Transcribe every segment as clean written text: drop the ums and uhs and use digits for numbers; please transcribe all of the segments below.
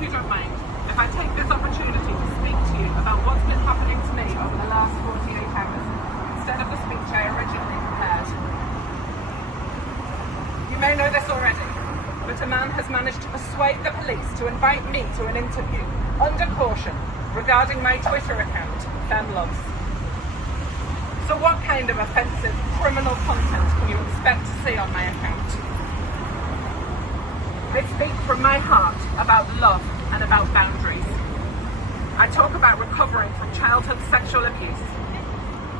hope you don't mind if I take this opportunity to speak to you about what's been happening to me over the last 48 hours, instead of the speech I originally prepared. You may know this already, but a man has managed to persuade the police to invite me to an interview, under caution, regarding my Twitter account, FemLoves. So what kind of offensive criminal content can you expect to see on my account? I speak from my heart about love and about boundaries. I talk about recovering from childhood sexual abuse.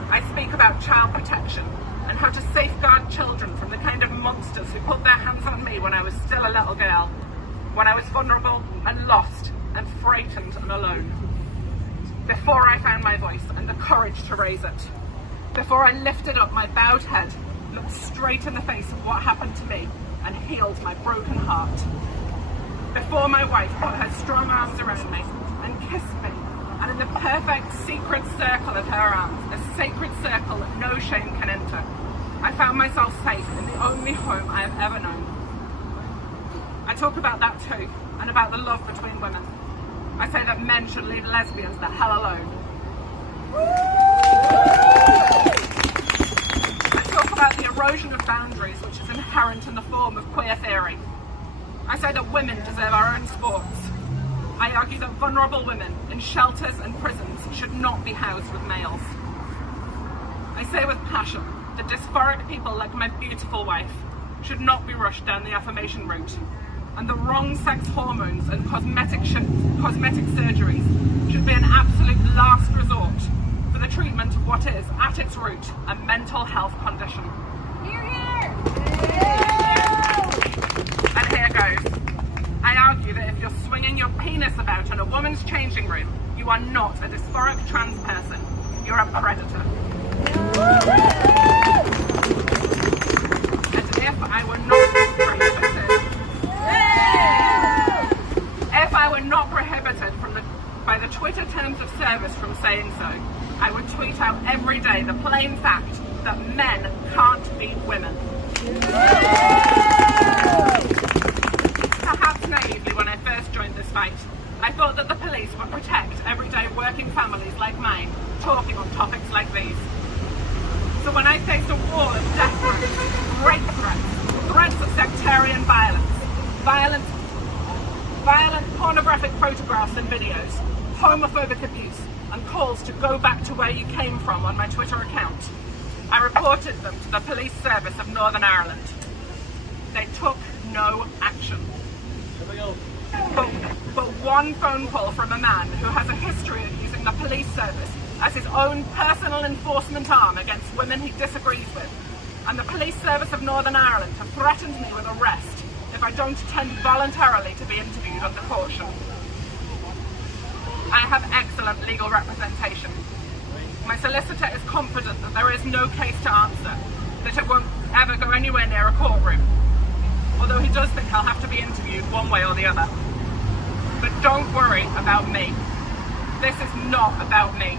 I speak about child protection and how to safeguard children from the kind of monsters who put their hands on me when I was still a little girl, when I was vulnerable and lost and frightened and alone. Before I found my voice and the courage to raise it. Before I lifted up my bowed head, looked straight in the face of what happened to me and healed my broken heart. Before my wife put her strong arms around me and kissed me, and in the perfect secret circle of her arms, a sacred circle that no shame can enter, I found myself safe in the only home I have ever known. I talk about that too, and about the love between women. I say that men should leave lesbians the hell alone. About the erosion of boundaries which is inherent in the form of queer theory. I say that women deserve our own sports. I argue that vulnerable women in shelters and prisons should not be housed with males. I say with passion that dysphoric people like my beautiful wife should not be rushed down the affirmation route, and the wrong sex hormones and cosmetic surgeries should be an absolute last resort for the treatment of what is, at its root, a mental health condition. Hear, hear! And here goes. I argue that if you're swinging your penis about in a woman's changing room, you are not a dysphoric trans person. You're a predator. And if I were not prohibited by the Twitter terms of service from saying so, I would tweet out every day the plain fact that men can't beat women. Perhaps naively, when I first joined this fight, I thought that the police would protect everyday working families like mine, talking on topics like these. So when I faced a wall of death threats, rape threats of sectarian violence, violent pornographic photographs and videos, homophobic abuse, and calls to go back to where you came from on my Twitter account, I reported them to the police service of Northern Ireland. They took no action. But one phone call from a man who has a history of using the police service as his own personal enforcement arm against women he disagrees with, and the police service of Northern Ireland have threatened me with arrest if I don't attend voluntarily to be interviewed under caution. I have excellent legal representation. My solicitor is confident that there is no case to answer, that it won't ever go anywhere near a courtroom, although he does think I'll have to be interviewed one way or the other. But don't worry about me. This is not about me.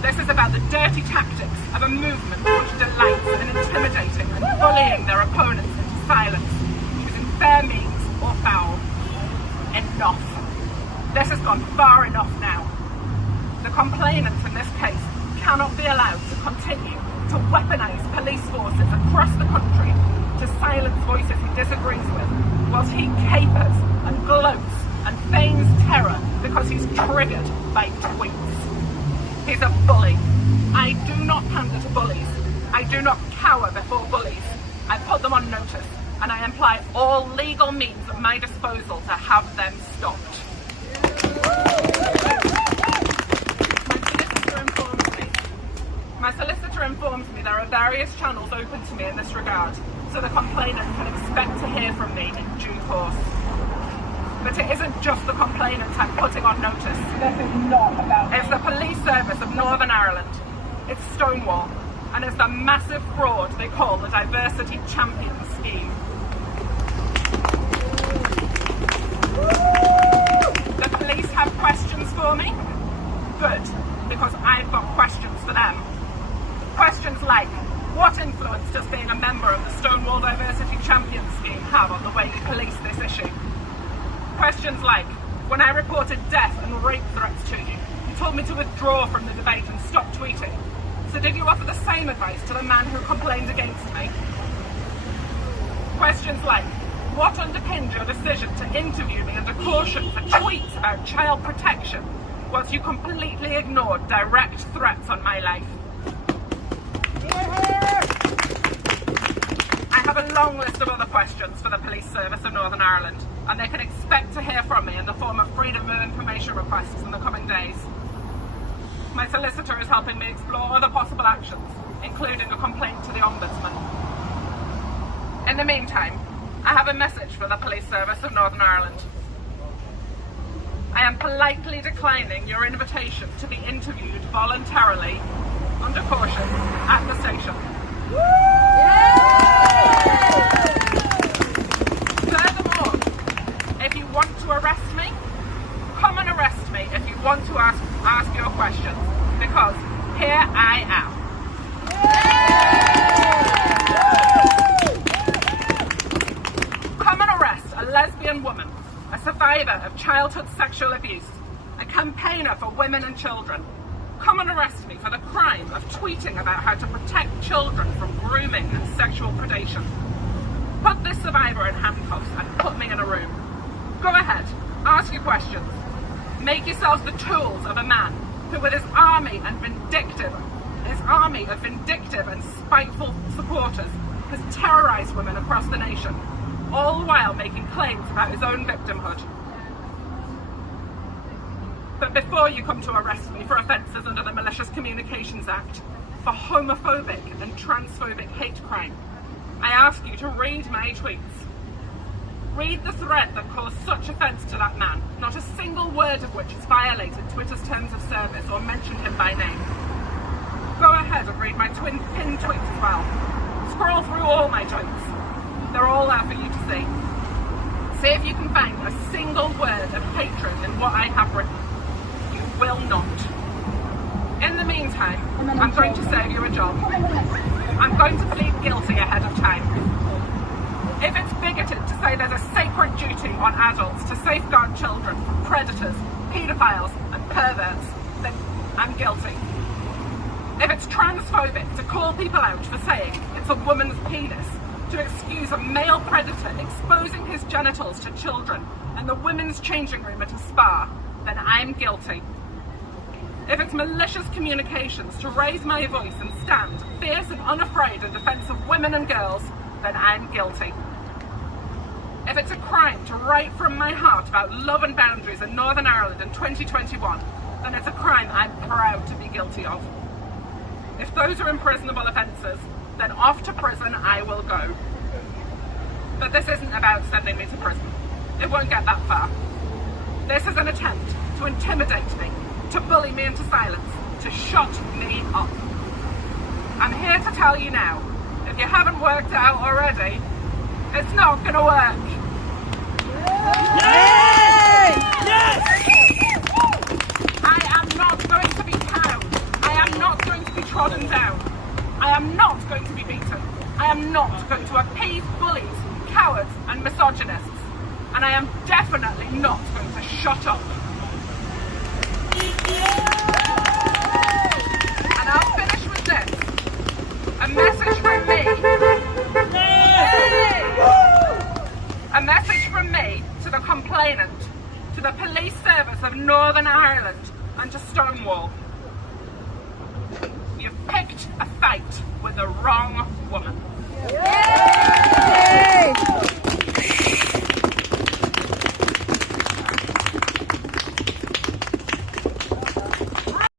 This is about the dirty tactics of a movement which delights in intimidating and bullying their opponents into silence, using fair means or foul. Enough. This has gone far enough now. The complainant in this case cannot be allowed to continue to weaponize police forces across the country to silence voices he disagrees with, whilst he capers and gloats and feigns terror because he's triggered by tweets. He's a bully. I do not pander to bullies. I do not cower before bullies. I put them on notice, and I employ all legal means at my disposal to have them stopped. My solicitor informs me there are various channels open to me in this regard, so the complainant can expect to hear from me in due course. But it isn't just the complainant I'm putting on notice. This is not about me. It's the police service of Northern Ireland. It's Stonewall, and it's the massive fraud they call the Diversity Champion Scheme. The police have questions for me? Good, because I've got questions for them. Questions like, what influence does being a member of the Stonewall Diversity Champion Scheme have on the way you police this issue? Questions like, When I reported death and rape threats to you, you told me to withdraw from the debate and stop tweeting. So did you offer the same advice to the man who complained against me? Questions like, what underpinned your decision to interview me under caution for tweets about child protection, whilst you completely ignored direct threats on my life? I have a long list of other questions for the Police Service of Northern Ireland, and they can expect to hear from me in the form of Freedom of Information requests in the coming days. My solicitor is helping me explore other possible actions, including a complaint to the Ombudsman. In the meantime, I have a message for the Police Service of Northern Ireland. I am politely declining your invitation to be interviewed voluntarily, under caution, at the station. Furthermore, if you want to arrest me, come and arrest me if you want to ask your questions, because here I am. Come and arrest a lesbian woman, a survivor of childhood sexual abuse, a campaigner for women and children. Come and arrest me for the crime of tweeting about how to protect children from grooming and sexual predation. Put this survivor in handcuffs and put me in a room. Go ahead, ask your questions. Make yourselves the tools of a man who, with his army of vindictive and spiteful supporters, has terrorised women across the nation, all while making claims about his own victimhood. But before you come to arrest me for offences under the Malicious Communications Act, for homophobic and transphobic hate crime, I ask you to read my tweets. Read the thread that caused such offence to that man, not a single word of which has violated Twitter's terms of service or mentioned him by name. Go ahead and read my pinned tweets as well. Scroll through all my tweets. They're all there for you to see. See if you can find a single word of hatred in what I have written. You will not. In the meantime, I'm going to save you a job. I'm going to plead guilty ahead of time. If it's bigoted to say there's a sacred duty on adults to safeguard children from predators, paedophiles and perverts, then I'm guilty. If it's transphobic to call people out for saying it's a woman's penis, to excuse a male predator exposing his genitals to children in the women's changing room at a spa, then I'm guilty. If it's malicious communications to raise my voice and stand fierce and unafraid in defence of women and girls, then I'm guilty. If it's a crime to write from my heart about love and boundaries in Northern Ireland in 2021, then it's a crime I'm proud to be guilty of. If those are imprisonable offences, then off to prison I will go. But this isn't about sending me to prison. It won't get that far. This is an attempt to intimidate me, to bully me into silence, to shut me up. I'm here to tell you now, if you haven't worked out already, it's not going to work. Yay! Yes! I am not going to be cowed. I am not going to be trodden down. I am not going to be beaten. I am not going to appease bullies, cowards and misogynists. And I am definitely not going to shut up. And I'll finish with this. A message from me. A message from me to the complainant, to the Police Service of Northern Ireland and to Stonewall. You've picked a fight with the wrong woman.